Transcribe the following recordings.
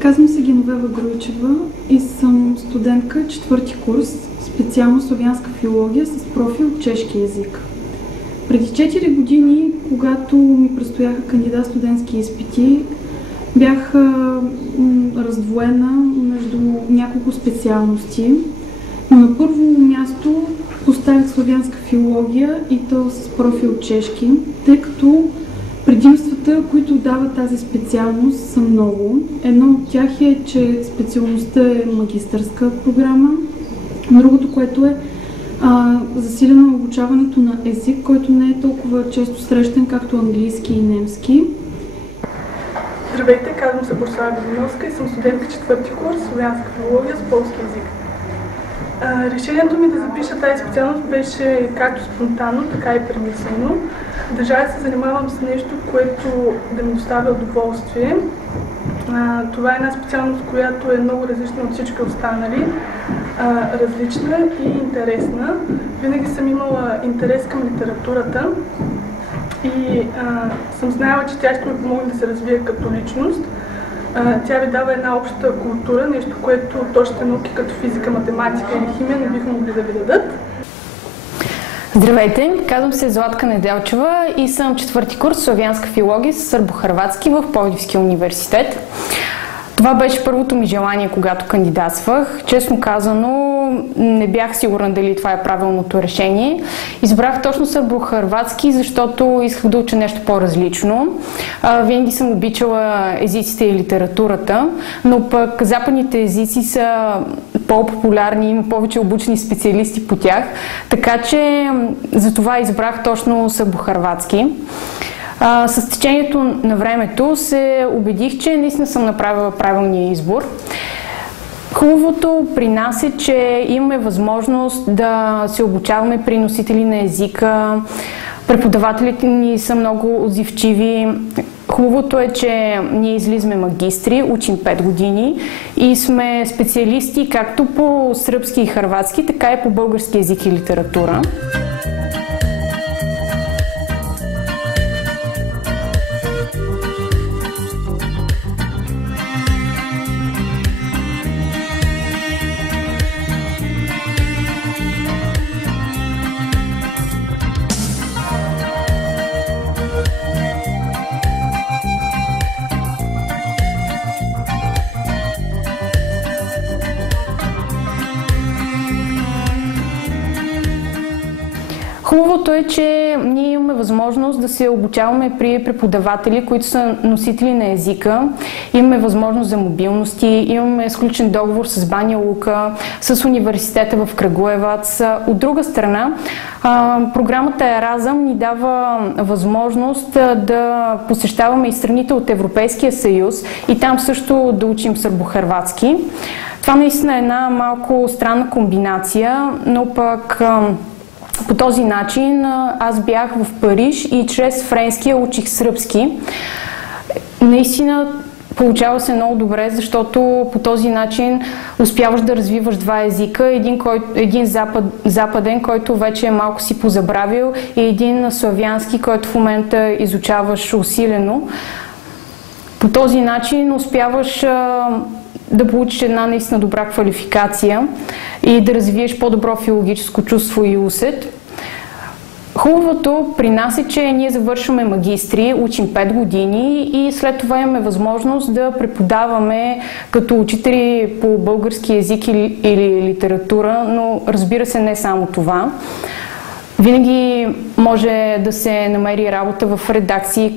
Казвам се Геновева Груйчева и съм студентка четвърти курс, специално славянска филология с профил чешки език. Преди 4 години, когато ми предстояха кандидат студентски изпити, бях раздвоена между няколко специалности, но на първо място поставих славянска филология и то с профил чешки, тъй като предимствата, които дава тази специалност, са много. Едно от тях е, че специалността е магистърска програма. Другото, което е засилено на обучаването на език, който не е толкова често срещан, както английски и немски. Здравейте, казвам се Борислава Годиновска и съм студентка четвърти курс славянска филология с полски език. Решението ми да запиша тази специалност беше както спонтанно, така и премислено. Държа да се занимавам с нещо, което да ми доставя удоволствие. Това е една специалност, която е много различна от всички останали, различна и интересна. Винаги съм имала интерес към литературата и съм знаела, че тя ще ми помогне да се развия като личност. Тя ви дава една обща култура, нещо, което точните науки като физика, математика или химия не биха могли да ви дадат. Здравейте, казвам се Златка Неделчева и съм четвърти курс славянска филология с сърбо-хърватски в Пловдивския университет. Това беше първото ми желание, когато кандидатствах. Честно казано, не бях сигурна дали това е правилното решение. Избрах точно сърбо-хърватски, защото исках да уча нещо по-различно. Винаги съм обичала езиците и литературата, но пък западните езици са по-популярни, има повече обучени специалисти по тях, така че за това избрах точно сърбо-хърватски. С течението на времето се убедих, че наистина съм направила правилния избор. Хубавото при нас е, че имаме възможност да се обучаваме при носители на езика. Преподавателите ни са много отзивчиви. Хубавото е, че ние излизаме магистри, учим 5 години и сме специалисти както по сръбски и хърватски, така и по български език и литература. Хубавото е, че ние имаме възможност да се обучаваме при преподаватели, които са носители на езика. Имаме възможност за мобилности, имаме сключен договор с Баня Лука, с университета в Крагуевац. От друга страна, програмата Еразъм ни дава възможност да посещаваме и страните от Европейския съюз и там също да учим сърбо-хърватски. Това наистина е една малко странна комбинация, но пък по този начин аз бях в Париж и чрез френския учих сръбски. Наистина получава се много добре, защото по този начин успяваш да развиваш два езика. Един западен, който вече е малко си позабравил, и един славянски, който в момента изучаваш усилено. По този начин успяваш да получиш една наистина добра квалификация и да развиеш по-добро филологическо чувство и усет. Хубавото при нас е, че ние завършваме магистри, учим 5 години и след това имаме възможност да преподаваме като учители по български език или литература, но разбира се не само това. Винаги може да се намери работа в редакции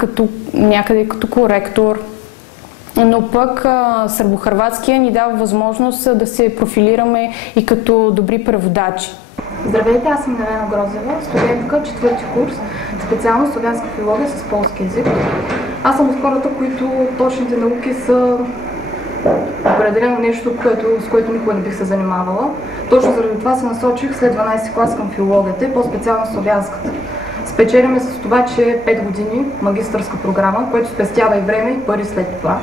някъде като коректор, но пък сърбо-хърватския ни дава възможност да се профилираме и като добри преводачи. Здравейте, аз съм Невена Грозева, студентка, четвърти курс, специално славянска филология с полски език. Аз съм от хората, които точните науки са определено нещо, с което никога не бих се занимавала. Точно заради това се насочих след 12 клас към филологията и по-специално славянската. спечелиме с това, че е 5 години магистърска програма, което спестява и време и пари след това.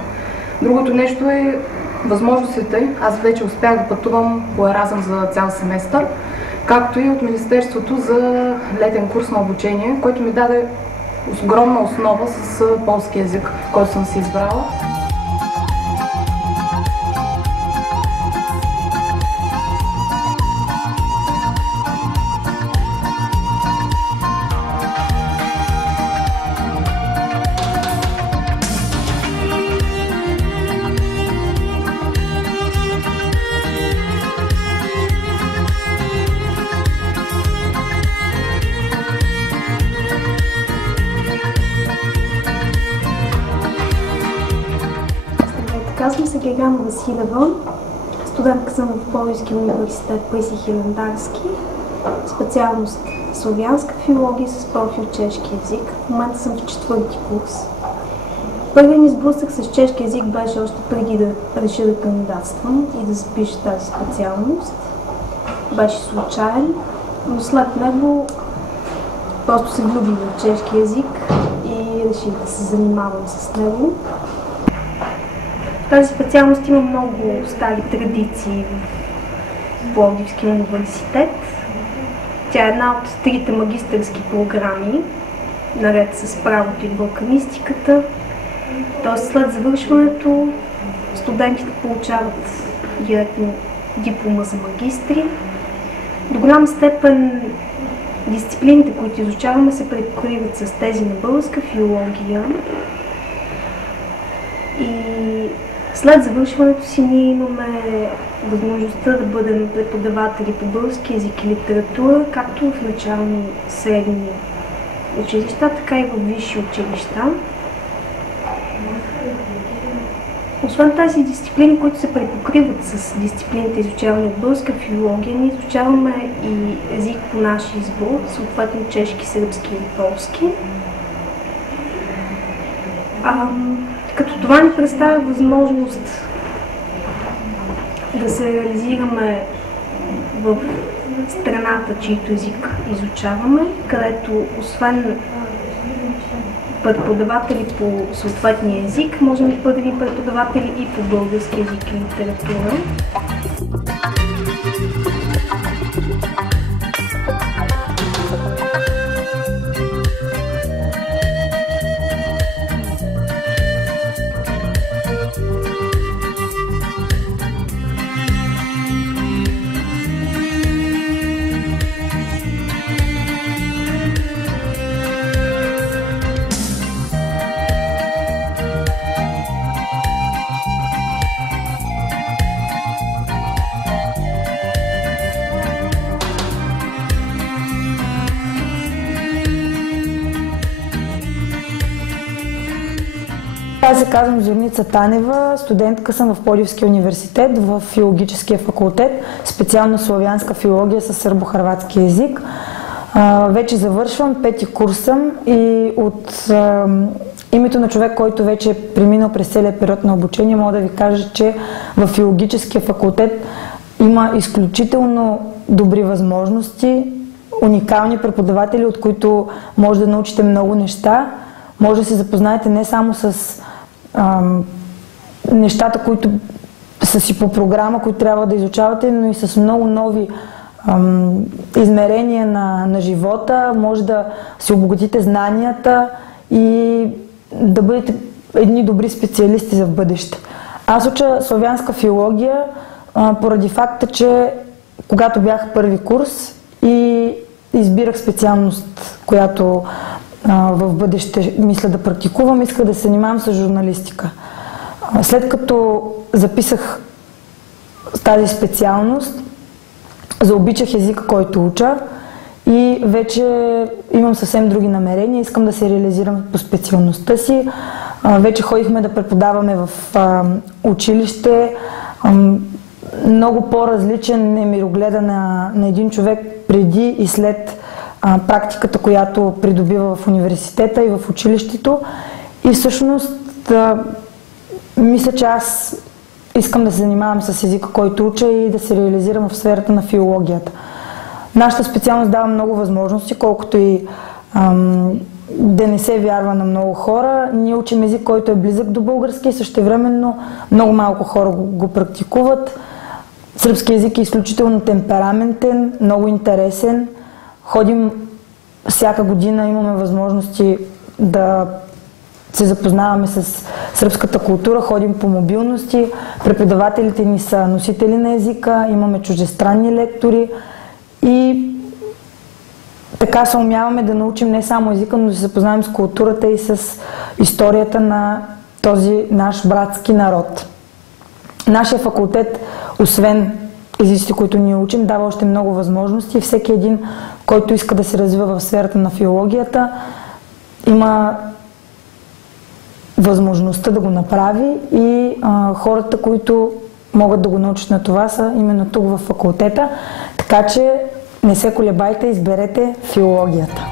Другото нещо е възможностите. Аз вече успях да пътувам по Еразъм за цял семестър, както и от Министерството за летен курс на обучение, който ми даде огромна основа с полски език, който съм си избрала. Казвам се Гергана Василева, студентка съм в Пловдивския университет Паисий Хилендарски, специалност славянска филология с профил чешки език. В момента съм в 4-ти курс. Първият ми сблъсък с чешки език беше още преди да реша да кандидатствам и да запиша тази специалност. Беше случайен, но след него просто се влюбих в чешки език и реших да се занимавам с него. В тази специалност има много стари традиции в Пловдивския университет. Тя е една от трите магистърски програми, наред с правото и балканистиката. Тоест след завършването студентите получават директно диплома за магистри. До голяма степен дисциплините, които изучаваме, се препокриват с тези на българска филология. И след завършването си ние имаме възможността да бъдем преподаватели по български език и литература, както в начални средни училища, така и в висши училища. Освен тази дисциплини, които се препокриват с дисциплините, изучавани от българска филология, ние изучаваме и език по наш избор, съответно чешки, сръбски и полски. Като това ни представя възможност да се реализираме в страната, чийто език изучаваме, където освен преподаватели по съответния език, можем да бъдем и преподаватели и по български език и литература. Аз се казвам Зорница Танева, студентка съм в Пловдивския университет, в филологическия факултет, специално славянска филология с сърбо-хърватски език. Вече завършвам, 5-ти курс съм и от името на човек, който вече е преминал през целия период на обучение, мога да ви кажа, че в филологическия факултет има изключително добри възможности, уникални преподаватели, от които може да научите много неща. Може да се запознаете не само с нещата, които са си по програма, които трябва да изучавате, но и с много нови измерения на живота. Може да си обогатите знанията и да бъдете едни добри специалисти за в бъдеще. Аз уча славянска филология поради факта, че когато бях първи курс и избирах специалност, която в бъдеще мисля да практикувам, исках да се занимавам с журналистика. След като записах тази специалност, заобичах езика, който уча и вече имам съвсем други намерения. Искам да се реализирам по специалността си. Вече ходихме да преподаваме в училище. Много по-различен е мирогледа на един човек преди и след практиката, която придобива в университета и в училището. И всъщност мисля, че аз искам да се занимавам с езика, който уча и да се реализирам в сферата на филологията. Нашата специалност дава много възможности, колкото и да не се вярва на много хора. Ние учим език, който е близък до български, същевременно много малко хора го практикуват. Сръбски език е изключително темпераментен, много интересен. Ходим всяка година, имаме възможности да се запознаваме с сръбската култура, ходим по мобилности, преподавателите ни са носители на езика, имаме чуждестранни лектори и така се умяваме да научим не само езика, но да се запознаем с културата и с историята на този наш братски народ. Нашия факултет, освен езиците, които ние учим, дава още много възможности. Всеки един, който иска да се развива в сферата на филологията, има възможността да го направи и хората, които могат да го научат на това, са именно тук в факултета. Така че не се колебайте, изберете филологията.